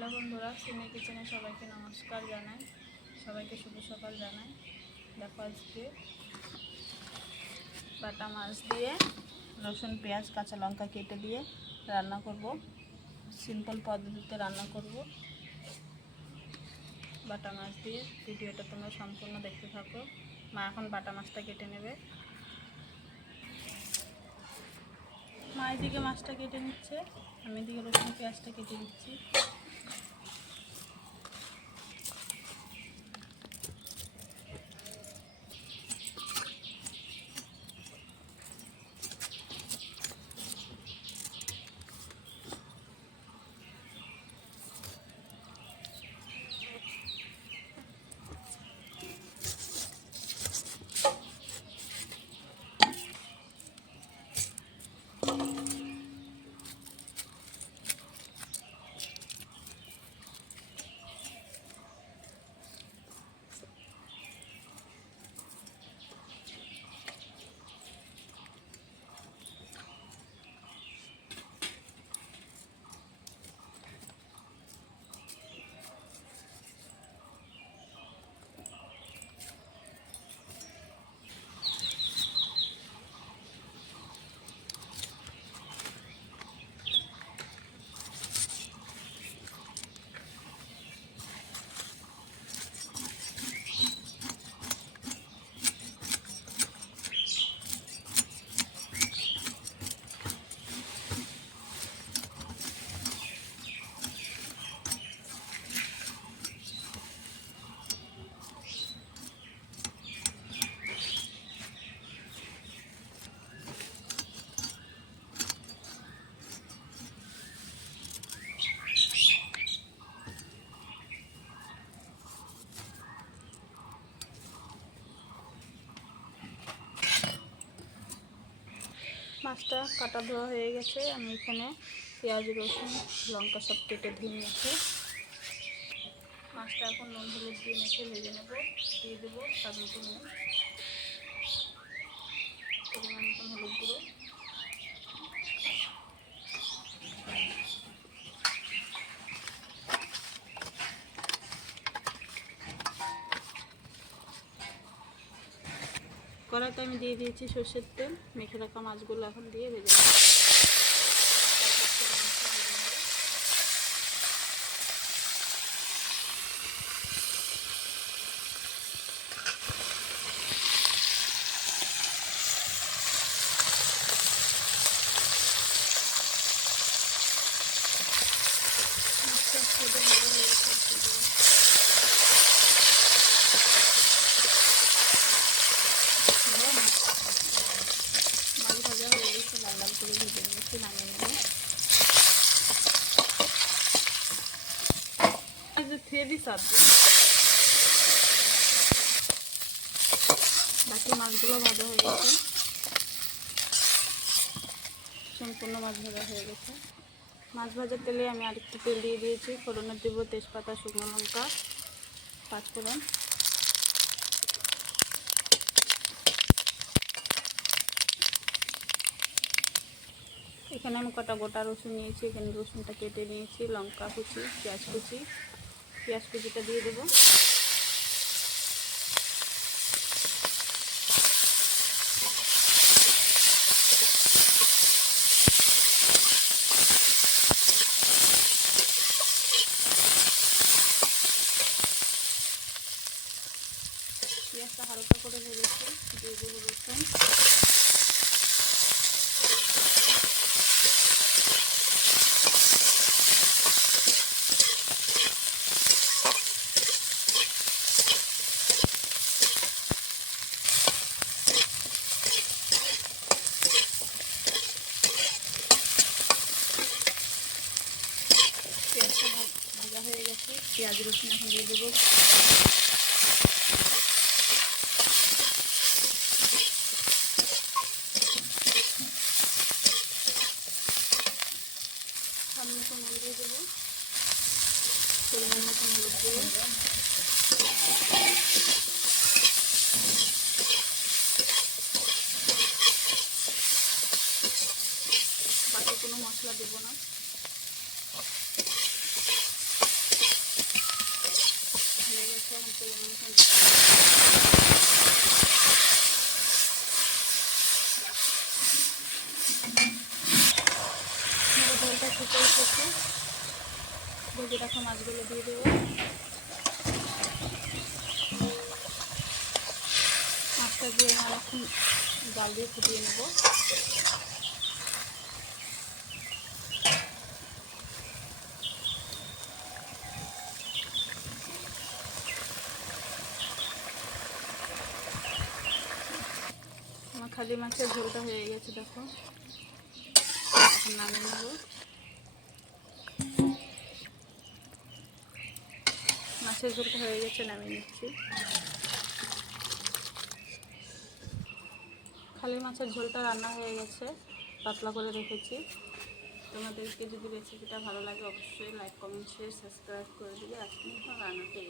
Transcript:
Hello বন্ধুরা সিনে কিচেনে সবাইকে নমস্কার জানাই। সবাইকে শুভ সকাল জানাই। দেখো আজকে বাটা মাছ দিয়ে রসুন, পেঁয়াজ, কাঁচা লঙ্কা কেটে দিয়ে রান্না করব। সিম্পল পদ্ধতিতে রান্না করব। বাটা মাছ দিয়ে ভিডিওটা তোমরা সম্পূর্ণ দেখতে থাকো। মা এখন বাটা মাছটা কেটে নেবে। মা এদিকে মাছটা কেটে নিচ্ছে, আমি এদিকে রসুন, পেঁয়াজটা কেটে দিচ্ছি। মাছটা কাটা ধোয়া হয়ে গেছে। আমি এখানে পেঁয়াজ, রসুন, লঙ্কা সব কেটে ধুয়ে নিয়েছি। মাছটা এখন নুন হলুদ দিয়ে মেখে ভেজে নেব, দিয়ে দেবো তার মতো নুন। পরিমাণ হলুদ গুঁড়ো। কড়াইতে আমি দিয়ে দিয়েছি সর্ষের তেল। মেখে রাখা মাছগুলো এখন দিয়ে ভেজে নেব মাছটা ভেজে ভালো হয়ে গেছে দিয়ে দেবো। মাছ ভাজা হয়ে গেছে লাল লাল করে ভেজে নিয়েছি নামিয়ে নেব থুয়ে দিস বাকি মাছগুলো ভাজা হয়ে গেছে। সম্পূর্ণ মাছ ভাজা হয়ে গেছে। মাছ ভাজার তেলে আমি আরেকটু তেল দিয়ে দিয়েছি। ফোড়নের দিব তেজপাতা, শুকনো লঙ্কা, পাঁচফোড়ন। এখানে আমি কটা গোটা রসুন নিয়েছি। এখানে রসুনটা কেটে নিয়েছি, লঙ্কা কুচি, পেঁয়াজ কুচি। পেঁয়াজ কুচিটা দিয়ে দেবো। পেঁয়াজটা হালকা করে ভেজেছি দিয়ে দেবো রসুন পেঁয়াজটা ভা- ভাজা হয়ে গেছে পেঁয়াজ রসুন এখন দিয়ে দেবো সামনে মতো নুন দিয়ে দেবো পরিমাণ মতো হলুদ দেবো বাকি কোনো মশলা দেবো না পরিমাণ মতন আমার ঝোলটা ফুটে উঠেছে ভেজে রাখা মাছগুলো দিয়ে দেবো মাছটা দিয়ে অনেকক্ষণ জাল দিয়ে ফুটিয়ে নেব। খালি মাছের ঝোলটা হয়ে গেছে, দেখো। মাছের ঝোলটা হয়ে গেছে, নামিয়ে নিচ্ছি। খালি মাছের ঝোলটা রান্না হয়ে গেছে, পাতলা করে রেখেছি। তোমাদেরকে যদি রেসিপিটা ভালো লাগে, অবশ্যই লাইক কমেন্ট শেয়ার সাবস্ক্রাইব করে দিলে আজকে রান্নাতে